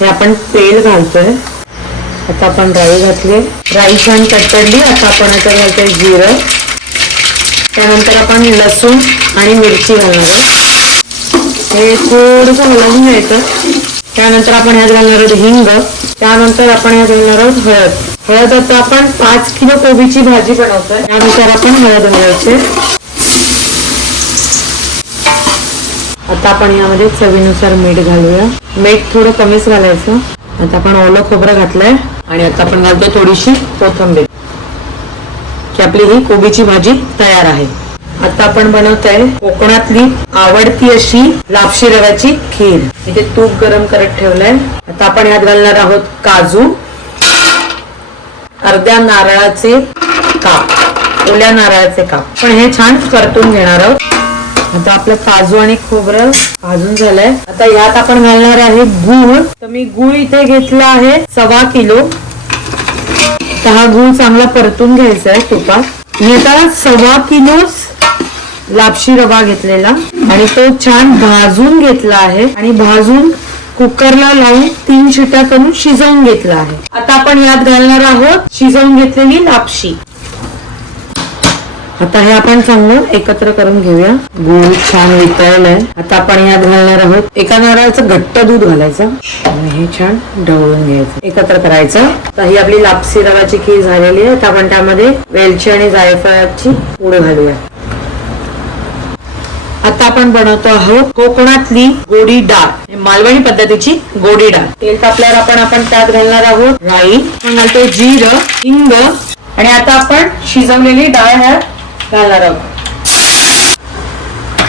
हे आपण तेल घालतोय. आता आपण राई घातली. राई छान कटकडली आता आपण आता घालतोय जिरं. त्यानंतर आपण लसूण आणि मिरची घालणार हे थोडंसं हलवून घ्यायचं. त्यानंतर आपण ह्यात घालणार आहोत हिंग. त्यानंतर आपण ह्यात घालणार आहोत हळद. हळद आता आपण पाच किलो कोबीची भाजी बनवतोय. त्यानुसार आपण हळद घालायचे आता आपण यामध्ये चवीनुसार मीठ घालूया. मीठ थोडं कमीच घालायचं. आता आपण ओलं खोबरं घातलंय. आणि आता आपण घालतो थोडीशी कोथंबीर. की आपली ही कोबीची भाजी तयार आहे. आता आपण बनवतोय कोकणातली आवडती अशी लापशी रव्याची खीर. इथे तूप गरम करत ठेवलंय. आता आपण यात घालणार आहोत काजू. अर्ध्या नारळाचे काप. ओल्या नारळाचे काप. पण हे छान परतून घेणार आहोत. आता आपलं काजू आणि खोबरं भाजून झालंय. आता यात आपण घालणार आहे गूळ. तर मी गूळ इथे घेतला आहे सव्वा किलो. तर हा गूळ चांगला परतून घ्यायचा आहे तुपात. मी आता सव्वा किलो लापशी रवा घेतलेला. आणि तो छान भाजून घेतला आहे. आणि भाजून कुकरला लावून तीन शिट्या करून शिजवून घेतला आहे. आता आपण यात घालणार आहोत शिजवून घेतलेली लापशी. आता हे आपण चांगलं एकत्र करून घेऊया. गुळ छान वितळलंय. आता आपण यात घालणार आहोत एका नारळाचं घट्ट दूध घालायचं. आणि हे छान ढवळून घ्यायचं. एकत्र करायचं. तर ही आपली लापसी रवाची खीर झालेली आहे. तर आपण त्यामध्ये वेलची आणि जायफळाची पूड घालूया. आता आपण बनवतो आहोत कोकणातली गोडी डाळ. मालवणी पद्धतीची गोडी डाळ. तेल तापल्यावर आपण आपण त्यात घालणार आहोत राई घालतो जिरं हिंग आणि आता आपण शिजवलेली डाळ ह्या घालणार आहोत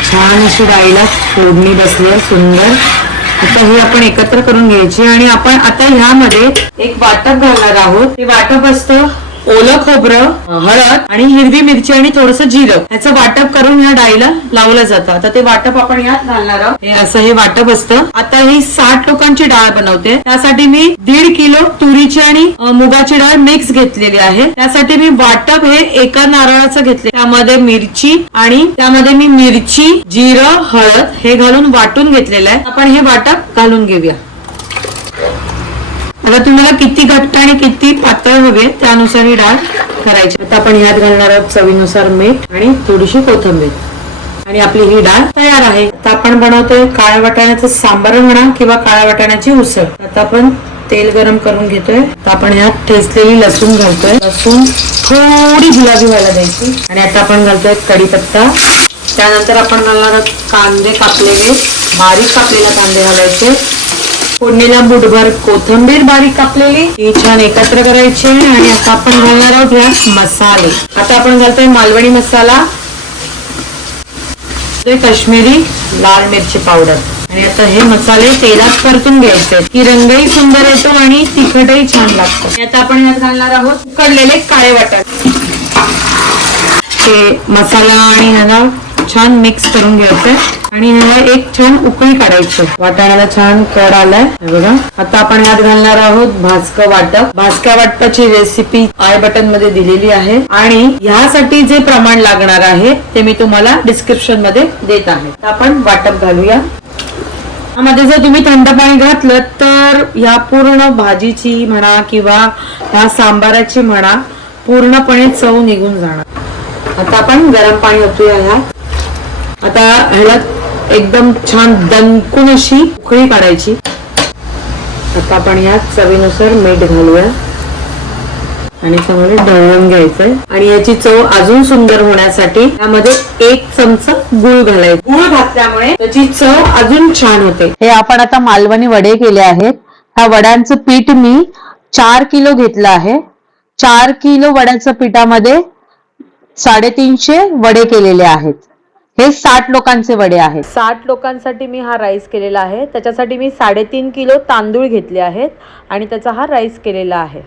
छान अशी डाळीला फोडणी बसली आहे सुंदर. आता हे आपण एकत्र करून घ्यायची आणि आपण आता ह्यामध्ये एक वाटप घालणार आहोत. ते वाटप असतं ओलं खोबरं हळद आणि हिरवी मिरची आणि थोडस जिरं ह्याचं वाटप करून ह्या डाळीला लावलं जातं. आता ते वाटप आपण यात घालणार आहोत. हे असं हे वाटप असतं. आता ही साठ लोकांची डाळ बनवते. त्यासाठी मी दीड किलो तुरीची आणि मुगाची डाळ मिक्स घेतलेली आहे. त्यासाठी मी वाटप हे एका नारळाचं घेतले त्यामध्ये मिरची आणि त्यामध्ये मी मिरची जिरं हळद हे घालून वाटून घेतलेलं आहे. आपण हे वाटप घालून घेऊया. आता तुम्हाला किती घट्ट आणि किती पातळ हवे त्यानुसार ही डाळ करायची. आता आपण ह्यात घालणार आहोत चवीनुसार मीठ आणि थोडीशी कोथिंबीर. आणि आपली ही डाळ तयार आहे. आता आपण बनवतोय काळ्या वाटाण्याचं सांबार म्हणा किंवा काळ्या वाटाण्याची उसळ. आता आपण तेल गरम करून घेतोय. आता आपण ह्यात ठेचलेली लसूण घालतोय. लसूण थोडी गुलाबी व्हायला द्यायची. आणि आता आपण घालतोय कढीपत्ता. त्यानंतर आपण घालणार कांदे कापलेले. बारीक कापलेले कांदे घालायचे. फोडणीला बुटभर कोथंबीर बारीक कापलेली. ती छान एकत्र करायची आणि आता आपण घालणार आहोत ह्यात मसाले. आता आपण घालतोय मालवणी मसाला. ते काश्मीरी लाल मिरची पावडर. आणि आता हे मसाले तेलात परतून घ्यायचे की रंगही सुंदर येतो आणि तिखटही छान लागतं. आता आपण यात घालणार आहोत उकडलेले काळे वाटत ते मसाला आणि ह्याला छान मिक्स करून घ्यायचंय आणि ह्याला एक छान उकळी काढायची. वाटाण्याला छान कड आलाय. बघा. आता आपण यात घालणार आहोत भास्क वाटप. भाजक्या वाटपाची रेसिपी आय बटनमध्ये दिलेली आहे. आणि ह्यासाठी जे प्रमाण लागणार आहे ते मी तुम्हाला डिस्क्रिप्शनमध्ये देत आहे. तर आपण वाटप घालूया. मध्ये जर तुम्ही थंड पाणी घातलं तर या पूर्ण भाजीची म्हणा किंवा ह्या सांबाराची म्हणा पूर्णपणे चव निघून जाणार. आता आपण गरम पाणी ओतूया ह्यात. आता ह्याला एकदम छान दणकून अशी उकळी काढायची. आता आपण यात चवीनुसार मीठ घालूया. आणि चांगले ढवळून घ्यायचंय. आणि याची चव अजून सुंदर होण्यासाठी त्यामध्ये एक चमचा गुळ घालायचा. गुळ घातल्यामुळे त्याची चव अजून छान होते. हे आपण आता मालवणी वडे केले आहेत. ह्या वड्यांचं पीठ मी चार किलो घेतलं आहे. चार किलो वड्याचं पिठामध्ये साडेतीनशे वडे केलेले आहेत. हे साठ लोकांचे वडे आहेत. साठ लोकांसाठी मी हा राईस केलेला आहे. त्याच्यासाठी मी साडेतीन किलो तांदूळ घेतले आहेत आणि त्याचा हा राईस केलेला आहे.